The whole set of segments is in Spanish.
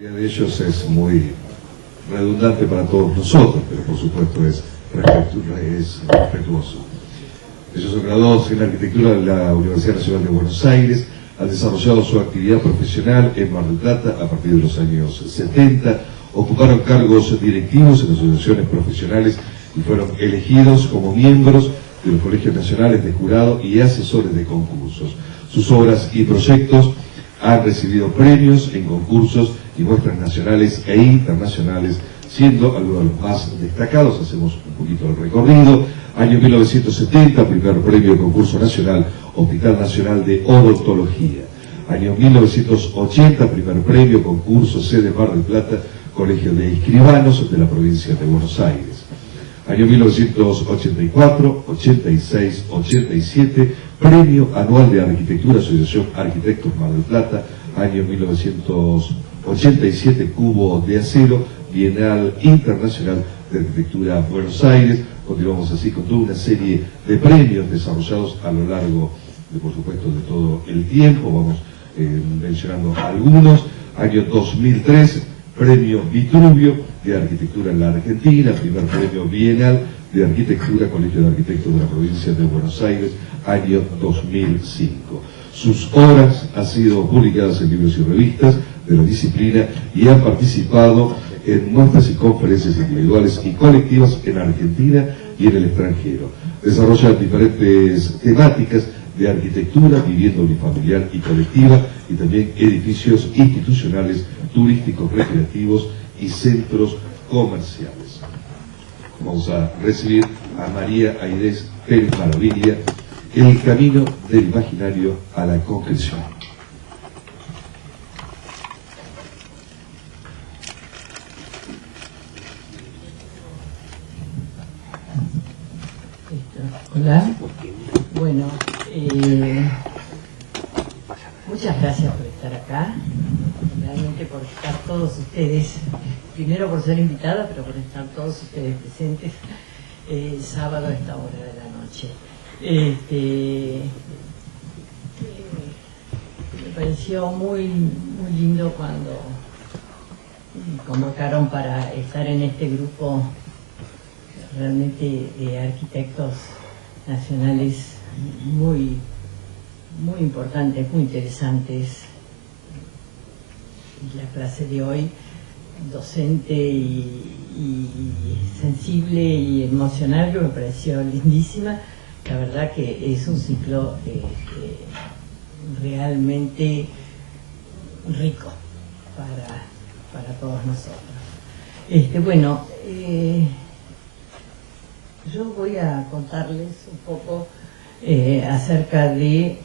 De ellos es muy redundante para todos nosotros, pero por supuesto es respetuoso. Ellos son graduados en Arquitectura de la Universidad Nacional de Buenos Aires, han desarrollado su actividad profesional en Mar del Plata a partir de los años 70, ocuparon cargos directivos en asociaciones profesionales y fueron elegidos como miembros de los colegios nacionales de jurado y asesores de concursos. Sus obras y proyectos han recibido premios en concursos y muestras nacionales e internacionales, siendo algunos de los más destacados. Hacemos un poquito el recorrido. Año 1970, primer premio de concurso nacional, Hospital Nacional de Odontología. Año 1980, primer premio, concurso, sede Mar del Plata, Colegio de Escribanos de la provincia de Buenos Aires. Año 1984, 86, 87, Premio Anual de Arquitectura, Asociación Arquitectos Mar del Plata. Año 1987, Cubo de Acero, Bienal Internacional de Arquitectura Buenos Aires. Continuamos así con toda una serie de premios desarrollados a lo largo, por supuesto, de todo el tiempo. Vamos mencionando algunos. Año 2003, Premio Vitruvio de Arquitectura en la Argentina, primer premio bienal de Arquitectura, Colegio de Arquitectos de la provincia de Buenos Aires, año 2005. Sus obras han sido publicadas en libros y revistas de la disciplina y han participado en muestras y conferencias individuales y colectivas en Argentina y en el extranjero. Desarrolla diferentes temáticas de arquitectura, vivienda unifamiliar y colectiva, y también edificios institucionales, turísticos, recreativos y centros comerciales. Vamos a recibir a María Aidez Pérez Maravilla, El camino del imaginario a la concreción. Hola, bueno, muchas gracias por estar acá, realmente por estar todos ustedes, primero por ser invitada, pero por estar todos ustedes presentes sábado a esta hora de la noche. Me pareció muy lindo cuando me convocaron para estar en este grupo realmente de arquitectos nacionales muy importantes, muy interesantes. La clase de hoy, docente y sensible y emocional, que me pareció lindísima. La verdad que es un ciclo realmente rico para todos nosotros. Bueno, yo voy a contarles un poco acerca de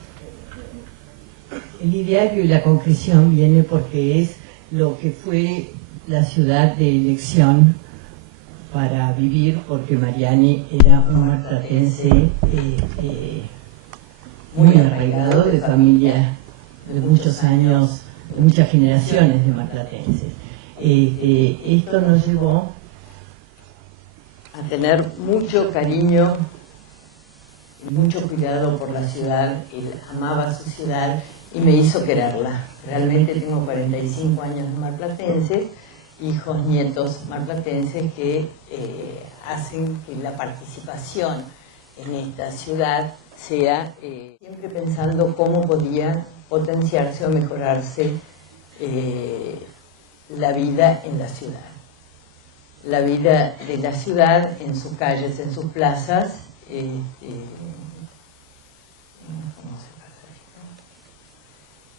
el ideario y la concreción. Viene porque es lo que fue la ciudad de elección para vivir, porque Mariani era un marplatense muy arraigado, de familia de muchos años, de muchas generaciones de marplatenses. Esto nos llevó a tener mucho cariño y mucho cuidado por la ciudad. Él amaba su ciudad y me hizo quererla. Realmente tengo 45 años de marplatenses, hijos, nietos marplatenses que hacen que la participación en esta ciudad sea siempre pensando cómo podía potenciarse o mejorarse la vida en la ciudad. La vida de la ciudad en sus calles, en sus plazas,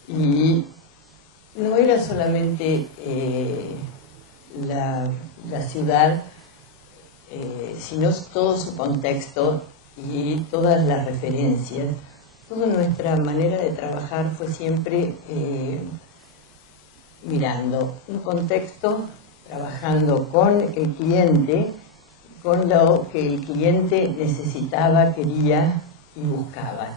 y no era solamente la ciudad, sino todo su contexto y todas las referencias. Toda nuestra manera de trabajar fue siempre mirando un contexto, trabajando con el cliente, con lo que el cliente necesitaba, quería y buscaba.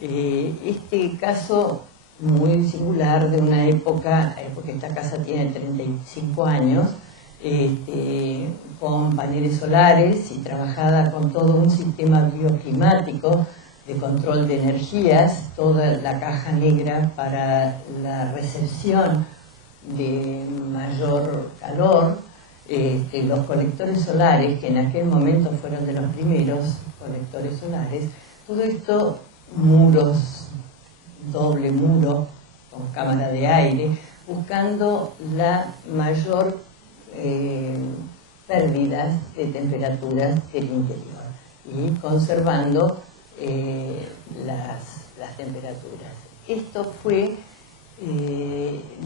Este caso muy singular de una época, porque esta casa tiene 35 años, con paneles solares y trabajada con todo un sistema bioclimático de control de energías, toda la caja negra para la recepción de mayor calor, los colectores solares, que en aquel momento fueron de los primeros colectores solares, todo esto, muros, doble muro, con cámara de aire, buscando la mayor pérdida de temperaturas del interior y conservando las temperaturas. Esto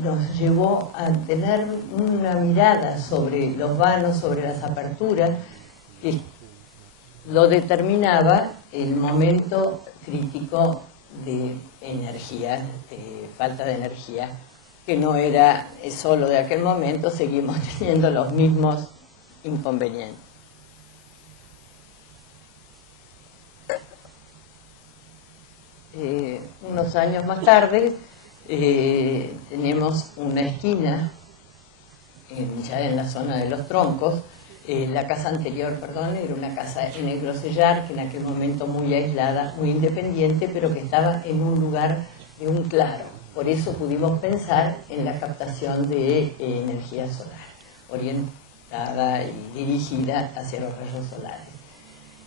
nos llevó a tener una mirada sobre los vanos, sobre las aperturas, que lo determinaba el momento crítico de energía, de falta de energía, que no era solo de aquel momento, seguimos teniendo los mismos inconvenientes. Unos años más tarde tenemos una esquina ya en la zona de Los Troncos. La casa anterior, perdón, era una casa en el Grosellar, que en aquel momento muy aislada, muy independiente, pero que estaba en un lugar de un claro. Por eso pudimos pensar en la captación de energía solar, orientada y dirigida hacia los rayos solares.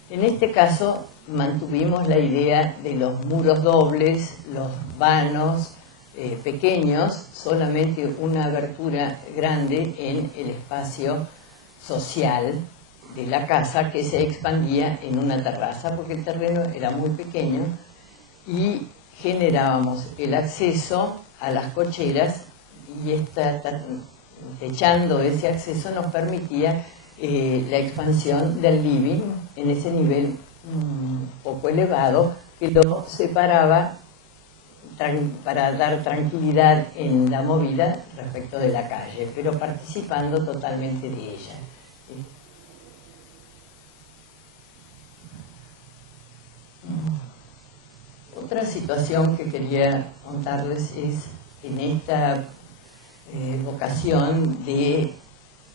En este caso mantuvimos la idea de los muros dobles, los vanos pequeños, solamente una abertura grande en el espacio social de la casa, que se expandía en una terraza, porque el terreno era muy pequeño y generábamos el acceso a las cocheras, y techando ese acceso nos permitía la expansión del living en ese nivel un poco elevado, que lo separaba para dar tranquilidad en la movida respecto de la calle, pero participando totalmente de ella. Otra situación que quería contarles es en esta vocación de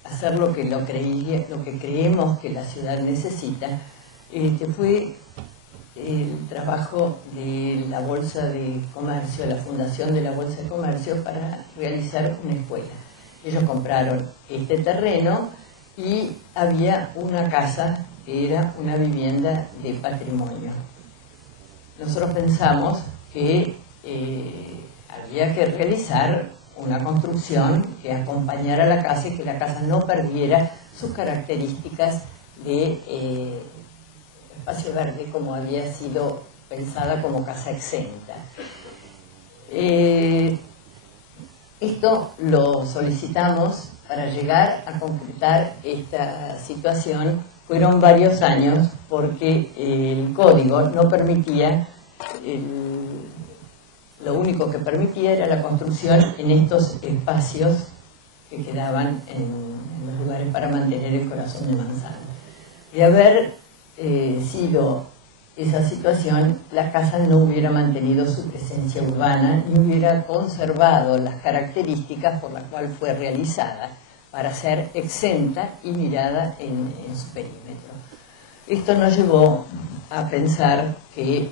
hacer lo que creemos que la ciudad necesita, fue el trabajo de la Bolsa de Comercio, la fundación de la Bolsa de Comercio, para realizar una escuela. Ellos compraron este terreno y había una casa que era una vivienda de patrimonio. Nosotros pensamos que había que realizar una construcción que acompañara a la casa y que la casa no perdiera sus características de espacio verde, como había sido pensada como casa exenta. Esto lo solicitamos para llegar a concretar esta situación. Fueron varios años porque el código no permitía, lo único que permitía era la construcción en estos espacios que quedaban en los lugares para mantener el corazón de manzana. De haber sido esa situación, la casa no hubiera mantenido su presencia urbana y hubiera conservado las características por las cuales fue realizada, para ser exenta y mirada en su perímetro. Esto nos llevó a pensar que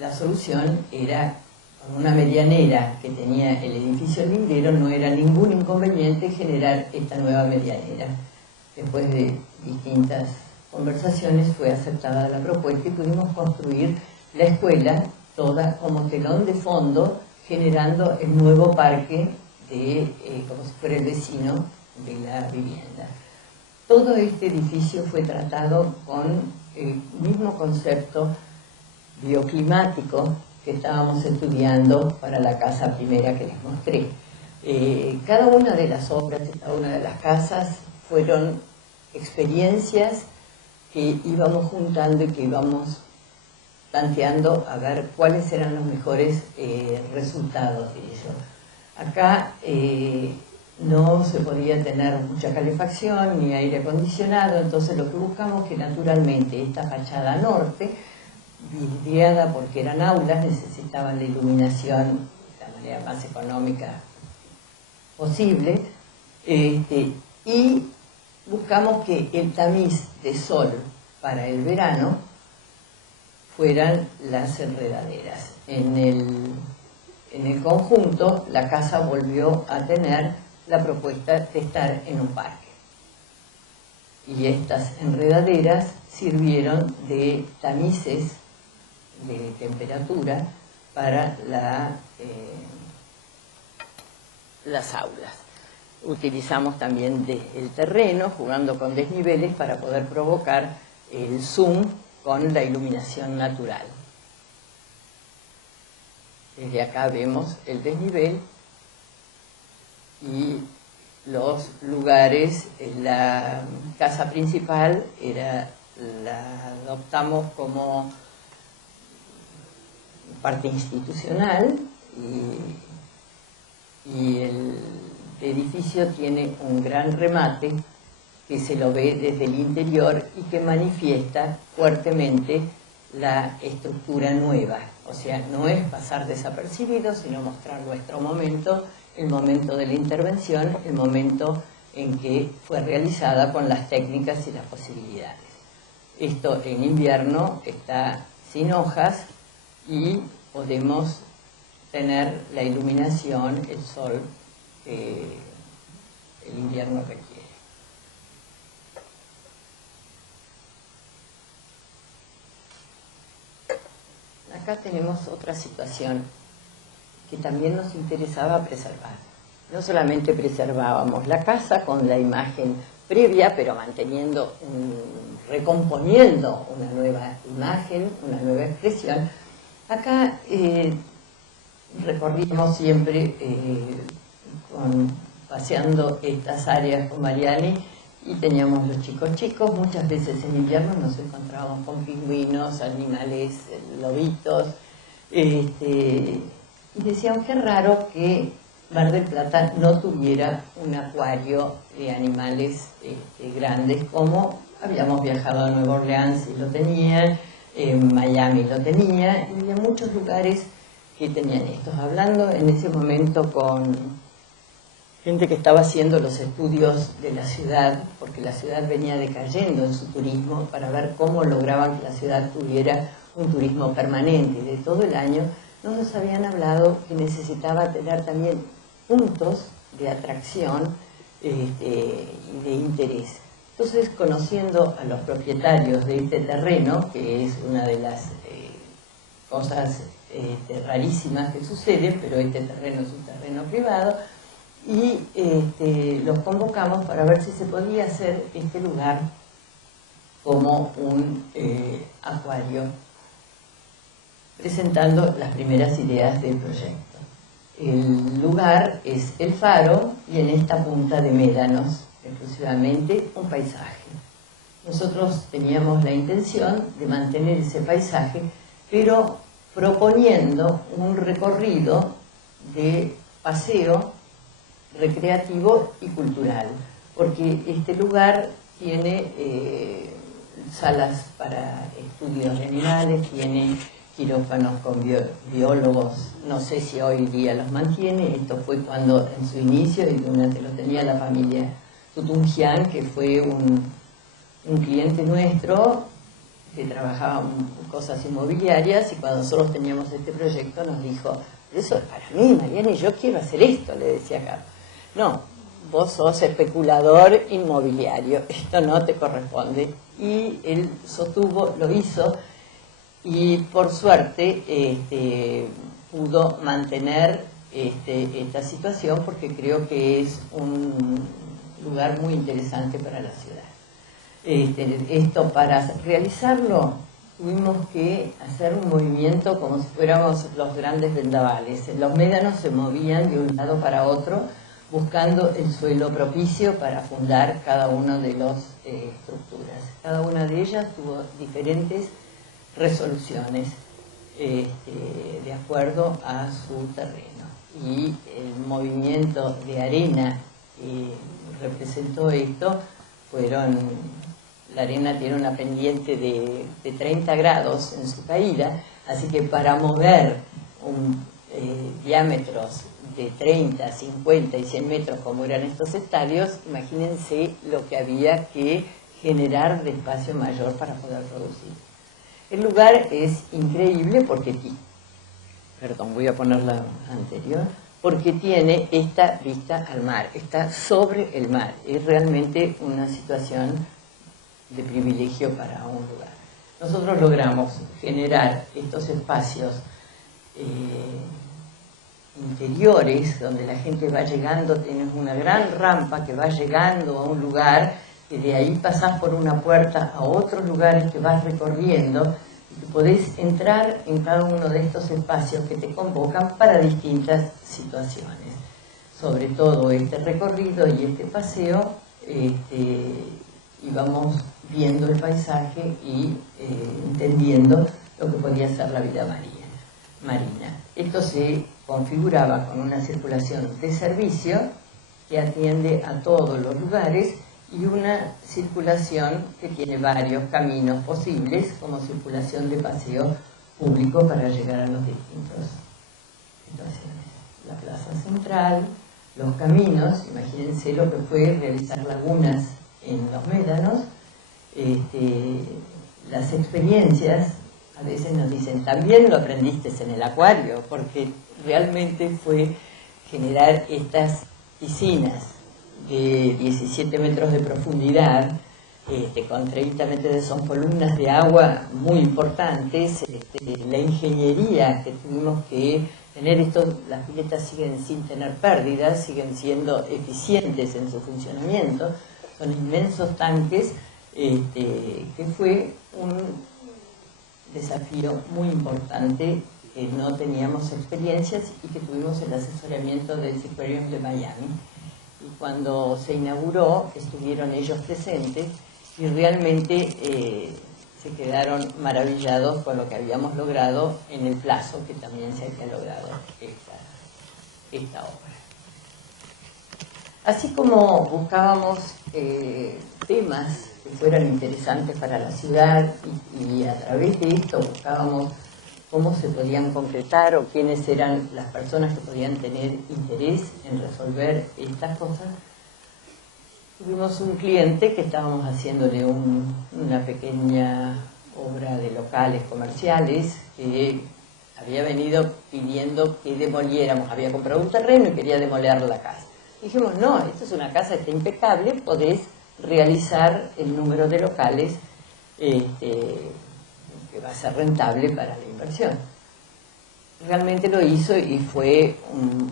la solución era, con una medianera que tenía el edificio lindero, no era ningún inconveniente generar esta nueva medianera. Después de distintas conversaciones fue aceptada la propuesta y pudimos construir la escuela toda como telón de fondo, generando el nuevo parque como si fuera el vecino de la vivienda. Todo este edificio fue tratado con el mismo concepto bioclimático que estábamos estudiando para la casa primera que les mostré. Cada una de las obras de cada una de las casas fueron experiencias que íbamos juntando y que íbamos planteando a ver cuáles eran los mejores resultados de ello. Acá no se podía tener mucha calefacción ni aire acondicionado, entonces lo que buscamos que naturalmente esta fachada norte, vidriada porque eran aulas, necesitaban la iluminación de la manera más económica posible, y buscamos que el tamiz de sol para el verano fueran las enredaderas. En en el conjunto la casa volvió a tener la propuesta de estar en un parque. Y estas enredaderas sirvieron de tamices de temperatura para las aulas. Utilizamos también el terreno, jugando con desniveles, para poder provocar el zoom con la iluminación natural. Desde acá vemos el desnivel y los lugares. La casa principal la adoptamos como parte institucional y el edificio tiene un gran remate que se lo ve desde el interior y que manifiesta fuertemente la estructura nueva. O sea, no es pasar desapercibido, sino mostrar nuestro momento, el momento de la intervención, el momento en que fue realizada con las técnicas y las posibilidades. Esto en invierno está sin hojas y podemos tener la iluminación, el sol que el invierno requiere. Acá tenemos otra situación que también nos interesaba preservar. No solamente preservábamos la casa con la imagen previa, pero recomponiendo una nueva imagen, una nueva expresión. Acá recorrimos siempre paseando estas áreas con Mariani, y teníamos los chicos, muchas veces en invierno nos encontrábamos con pingüinos, animales, lobitos, y decíamos qué raro que Mar del Plata no tuviera un acuario de animales grandes, como habíamos viajado a Nueva Orleans y lo tenían, en Miami lo tenía, y había muchos lugares que tenían estos. Hablando en ese momento con gente que estaba haciendo los estudios de la ciudad, porque la ciudad venía decayendo en su turismo, para ver cómo lograban que la ciudad tuviera un turismo permanente de todo el año, nos habían hablado que necesitaba tener también puntos de atracción y de interés. Entonces, conociendo a los propietarios de este terreno, que es una de las cosas rarísimas que suceden, pero este terreno es un terreno privado, y los convocamos para ver si se podía hacer este lugar como un acuario, presentando las primeras ideas del proyecto. El lugar es el faro y en esta punta de médanos, exclusivamente un paisaje. Nosotros teníamos la intención de mantener ese paisaje, pero proponiendo un recorrido de paseo recreativo y cultural, porque este lugar tiene salas para estudios de animales, tiene quirófanos con biólogos, no sé si hoy día los mantiene. Esto fue cuando en su inicio, y durante lo tenía la familia Tutungian, que fue un cliente nuestro que trabajaba en cosas inmobiliarias, y cuando nosotros teníamos este proyecto nos dijo: eso es para mí, Mariana, y yo quiero hacer esto, le decía Carlos. No, vos sos especulador inmobiliario, esto no te corresponde. Y él sostuvo, lo hizo, y por suerte pudo mantener esta situación, porque creo que es un lugar muy interesante para la ciudad. Esto, para realizarlo, tuvimos que hacer un movimiento como si fuéramos los grandes vendavales. Los médanos se movían de un lado para otro, buscando el suelo propicio para fundar cada una de las estructuras. Cada una de ellas tuvo diferentes resoluciones de acuerdo a su terreno. Y el movimiento de arena que representó esto la arena tiene una pendiente de 30 grados en su caída, así que para mover diámetros de 30, 50 y 100 metros como eran estos estadios, imagínense lo que había que generar de espacio mayor para poder producir. El lugar es increíble porque perdón, voy a poner la anterior, porque tiene esta vista al mar, está sobre el mar. Es realmente una situación de privilegio para un lugar. Nosotros logramos generar estos espacios interiores, donde la gente va llegando, tienes una gran rampa que va llegando a un lugar, que de ahí pasás por una puerta a otros lugares que vas recorriendo, y que podés entrar en cada uno de estos espacios que te convocan para distintas situaciones. Sobre todo este recorrido y este paseo, íbamos viendo el paisaje y entendiendo lo que podía ser la vida marina. Esto se configuraba con una circulación de servicio que atiende a todos los lugares y una circulación que tiene varios caminos posibles como circulación de paseo público para llegar a los distintos situaciones. La plaza central, los caminos, imagínense lo que fue realizar lagunas en los médanos, las experiencias. A veces nos dicen, también lo aprendiste en el acuario, porque realmente fue generar estas piscinas de 17 metros de profundidad, con 30 metros, son columnas de agua muy importantes. La ingeniería que tuvimos que tener, las piletas siguen sin tener pérdidas, siguen siendo eficientes en su funcionamiento, son inmensos tanques, que fue un desafío muy importante, que no teníamos experiencias y que tuvimos el asesoramiento del Aquarium de Miami. Y cuando se inauguró estuvieron ellos presentes y realmente se quedaron maravillados con lo que habíamos logrado en el plazo que también se había logrado esta obra. Así como buscábamos temas que fueran interesantes para la ciudad y a través de esto buscábamos cómo se podían concretar o quiénes eran las personas que podían tener interés en resolver estas cosas, tuvimos un cliente que estábamos haciéndole una pequeña obra de locales comerciales que había venido pidiendo que demoliéramos, había comprado un terreno y quería demoler la casa. Dijimos, no, esta es una casa, está impecable, podés realizar el número de locales que va a ser rentable para la inversión. Realmente lo hizo y fue un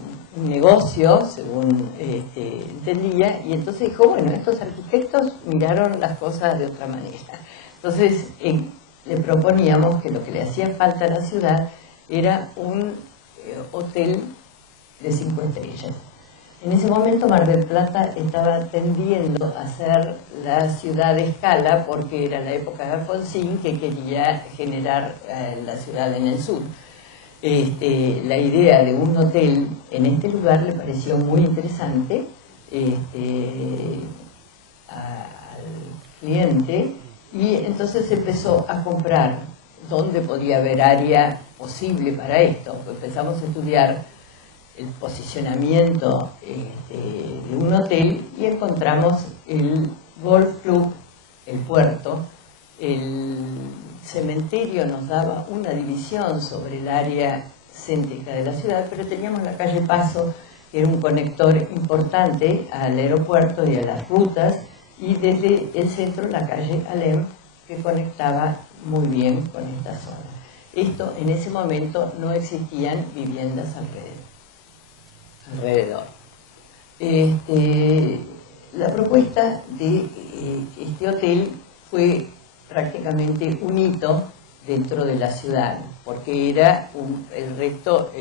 negocio, según entendía, y entonces dijo, bueno, estos arquitectos miraron las cosas de otra manera. Entonces le proponíamos que lo que le hacía falta a la ciudad era un hotel de 5 estrellas. En ese momento Mar del Plata estaba tendiendo a ser la ciudad de escala porque era la época de Alfonsín, que quería generar la ciudad en el sur. La idea de un hotel en este lugar le pareció muy interesante al cliente, y entonces empezó a comprar dónde podía haber área posible para esto. Empezamos a estudiar el posicionamiento de un hotel y encontramos el golf club, el puerto, el cementerio nos daba una división sobre el área céntrica de la ciudad, pero teníamos la calle Paso, que era un conector importante al aeropuerto y a las rutas, y desde el centro la calle Alem, que conectaba muy bien con esta zona. Esto, en ese momento no existían viviendas alrededor. La propuesta de este hotel fue prácticamente un hito dentro de la ciudad, porque era el resto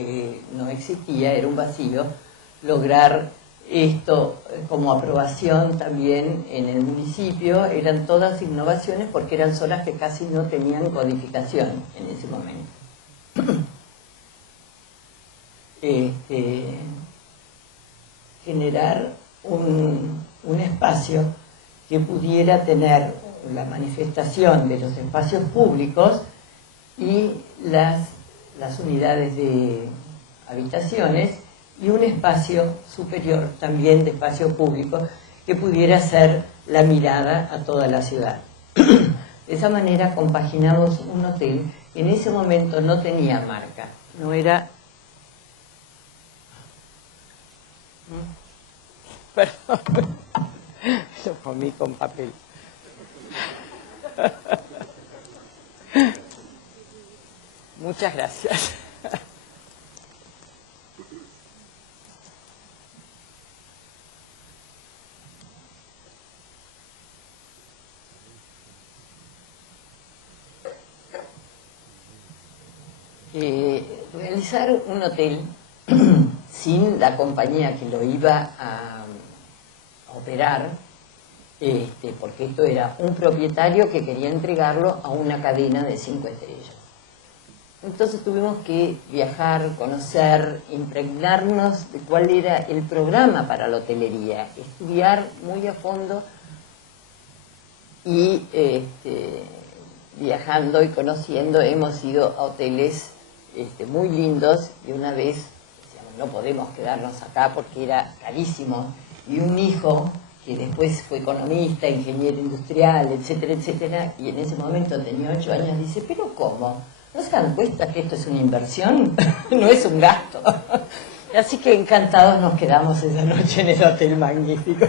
no existía, era un vacío. Lograr esto como aprobación también en el municipio eran todas innovaciones, porque eran zonas que casi no tenían codificación en ese momento. Generar un espacio que pudiera tener la manifestación de los espacios públicos y las unidades de habitaciones, y un espacio superior también de espacio público que pudiera ser la mirada a toda la ciudad. De esa manera compaginamos un hotel que en ese momento no tenía marca, no era Perdón, lo comí con papel. Muchas gracias. Realizar un hotel sin la compañía que lo iba a operar, porque esto era un propietario que quería entregarlo a una cadena de 5 estrellas. Entonces tuvimos que viajar, conocer, impregnarnos de cuál era el programa para la hotelería, estudiar muy a fondo y viajando y conociendo hemos ido a hoteles muy lindos y una vez decíamos, no podemos quedarnos acá porque era carísimo, y un hijo que después fue economista, ingeniero industrial, etcétera, etcétera, y en ese momento tenía 8 años, dice, ¿pero cómo? ¿No se dan cuenta que esto es una inversión? No es un gasto. Así que encantados nos quedamos esa noche en el hotel magnífico.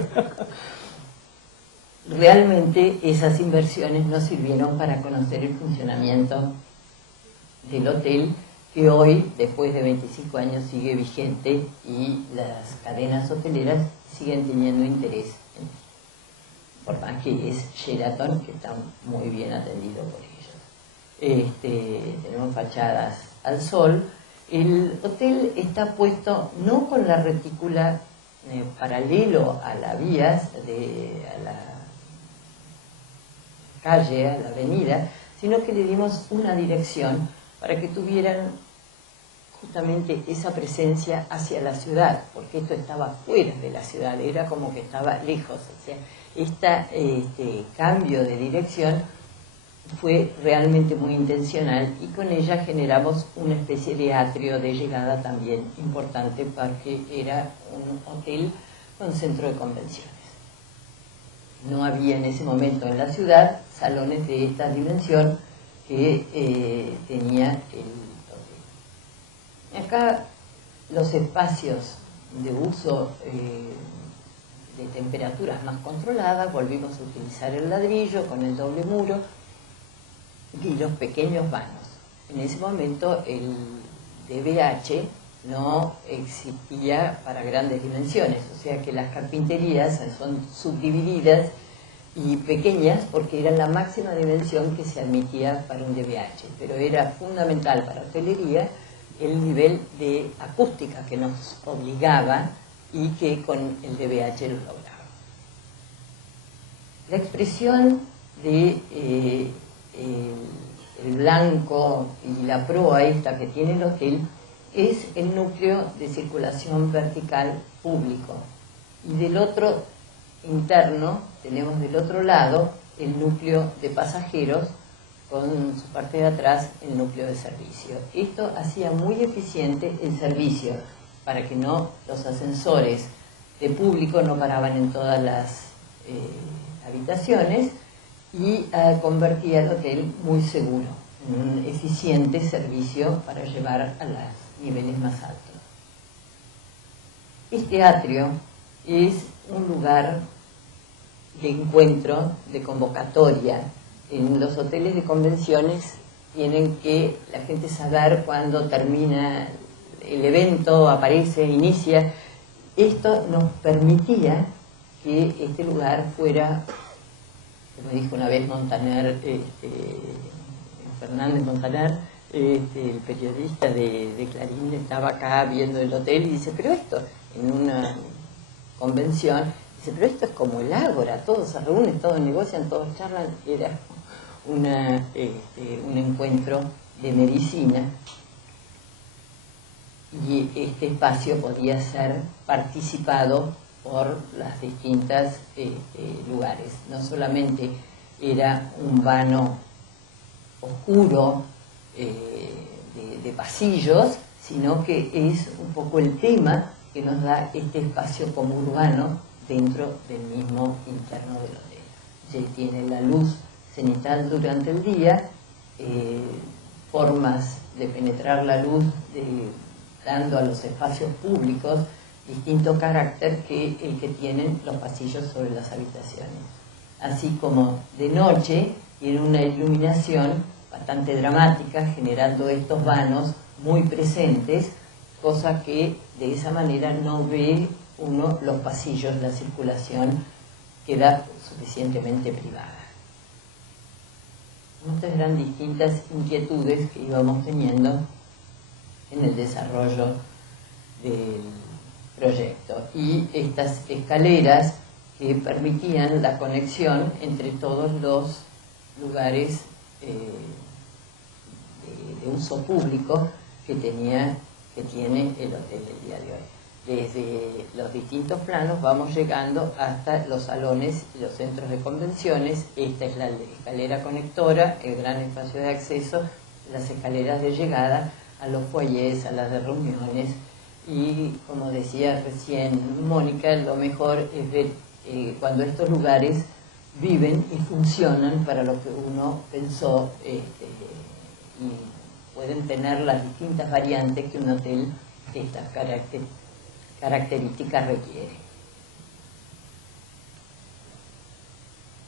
Realmente esas inversiones nos sirvieron para conocer el funcionamiento del hotel, que hoy, después de 25 años, sigue vigente y las cadenas hoteleras siguen teniendo interés, por más que es Sheraton, que está muy bien atendido por ellos. Tenemos fachadas al sol. El hotel está puesto no con la retícula paralelo a las vías, a la calle, a la avenida, sino que le dimos una dirección para que tuvieran justamente esa presencia hacia la ciudad, porque esto estaba fuera de la ciudad, era como que estaba lejos. O sea, este cambio de dirección fue realmente muy intencional y con ella generamos una especie de atrio de llegada también importante, porque era un hotel con centro de convenciones. No había en ese momento en la ciudad salones de esta dimensión que tenía el hotel. Acá los espacios de uso de temperaturas más controladas, volvimos a utilizar el ladrillo con el doble muro y los pequeños vanos. En ese momento el DBH no existía para grandes dimensiones, o sea que las carpinterías son subdivididas y pequeñas porque eran la máxima dimensión que se admitía para un DBH, pero era fundamental para hotelería el nivel de acústica que nos obligaba y que con el DBH lo lograba. La expresión de el blanco y la proa esta que tiene el hotel es el núcleo de circulación vertical público, y del otro interno tenemos del otro lado el núcleo de pasajeros, con su parte de atrás el núcleo de servicio. Esto hacía muy eficiente el servicio para que no los ascensores de público no paraban en todas las habitaciones, y convertía el hotel muy seguro, en un eficiente servicio para llevar a los niveles más altos. Este atrio es un lugar de encuentro, de convocatoria. En los hoteles de convenciones tienen que la gente saber cuándo termina el evento, aparece, inicia. Esto nos permitía que este lugar fuera, como dijo una vez Montaner, Fernández Montaner, el periodista de Clarín, estaba acá viendo el hotel y dice, pero esto, en una convención, dice, pero esto es como el Ágora, todos se reúnen, todos negocian, todos charlan. Era un encuentro de medicina, y este espacio podía ser participado por las distintas lugares. No solamente era un vano oscuro de pasillos, sino que es un poco el tema que nos da este espacio como urbano dentro del mismo interno del hotel. Ya tiene la luz cenital durante el día, formas de penetrar la luz dando a los espacios públicos distinto carácter que el que tienen los pasillos sobre las habitaciones. Así como de noche tiene una iluminación bastante dramática, generando estos vanos muy presentes, cosa que de esa manera no ve uno los pasillos, la circulación queda suficientemente privada. Estas eran distintas inquietudes que íbamos teniendo en el desarrollo del proyecto, y estas escaleras que permitían la conexión entre todos los lugares de uso público que tiene el hotel el día de hoy. Desde los distintos planos vamos llegando hasta los salones y los centros de convenciones. Esta es la escalera conectora, el gran espacio de acceso, las escaleras de llegada a los foyers, a las de reuniones, y como decía recién Mónica, lo mejor es ver cuando estos lugares viven y funcionan para lo que uno pensó, y pueden tener las distintas variantes que un hotel de estas características requiere.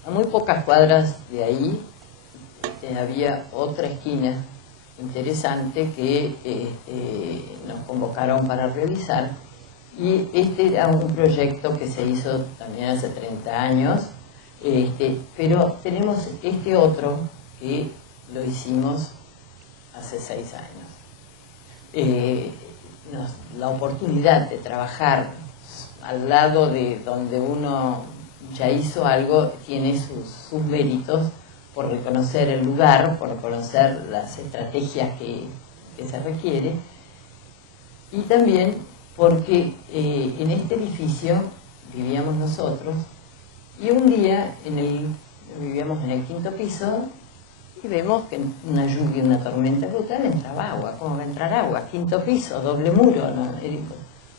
A muy pocas cuadras de ahí había otra esquina interesante que nos convocaron para realizar, y este era un proyecto que se hizo también hace 30 años, pero tenemos este otro que lo hicimos hace 6 años. La oportunidad de trabajar al lado de donde uno ya hizo algo tiene sus méritos, por reconocer el lugar, por reconocer las estrategias que se requiere, y también porque en este edificio vivíamos nosotros, y un día vivíamos en el 5º piso, y vemos que en una lluvia, una tormenta brutal, entraba agua. ¿Cómo va a entrar agua? 5º piso, doble muro, ¿no?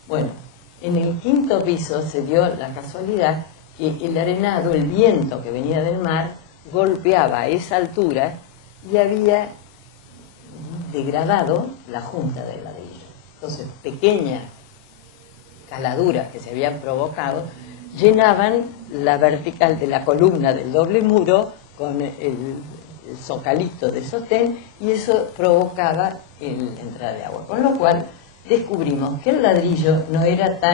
Bueno, en el 5º piso se dio la casualidad que el arenado, el viento que venía del mar, golpeaba a esa altura y había degradado la junta del ladrillo. Entonces, pequeñas caladuras que se habían provocado llenaban la vertical de la columna del doble muro con el zocalito de sostén, y eso provocaba la entrada de agua. Con lo cual descubrimos que el ladrillo no era tan